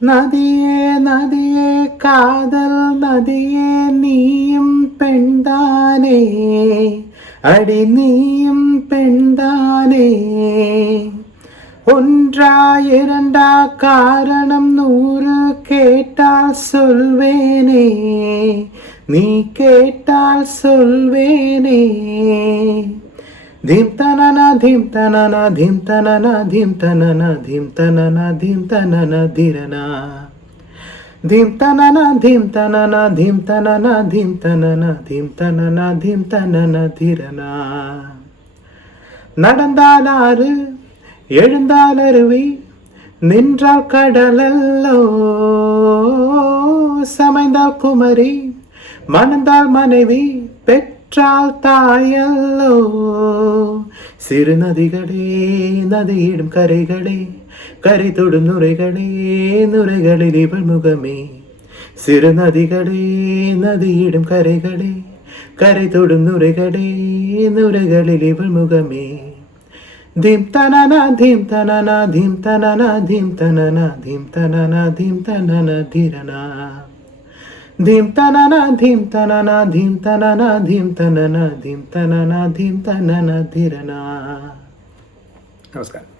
നദിയേ നദിയേ കാതൽ നദിയേ നീയും പെൺതാനേ அடி நீயும் பெண்தானே ஒன்றா இரண்டா காரணம் 100 கேட்டால் சொல்வேனே நீ கேட்டால் சொல்வேனே धिम तनना धिम तनना धिम तनना धिम तनना धिम तनना धिम तनना धीरना धिम तनना धिम तनना धिम तनना धिम तनना धिम तनना धिम तनना धीरना நடந்தால் ஆறு எழுந்தால் அருவி நின்றால் கடலல்லோ சமைந்தால் குமரி மணந்தால் மனைவி பெற்றால் தாயல்லோ சிறு நதிகளே நதியிடும் கரைகளே கரை தொடும் நுரைகளே நுரைகளில் இவள் முகமே சிறு நதிகளே நதியிடும் கரைகளே கரை தொடும் நுரைகளே நுரைகளில் இவள் முகமே திம் தனனா திம் தனனா திம் தனனா திம் தனனா திம் தனனா திம் தனனா தீரனா धिम तनना धिम तनना धिम तनना धिम तनना धिम तनना धिम तनना धीरना. नमस्कार.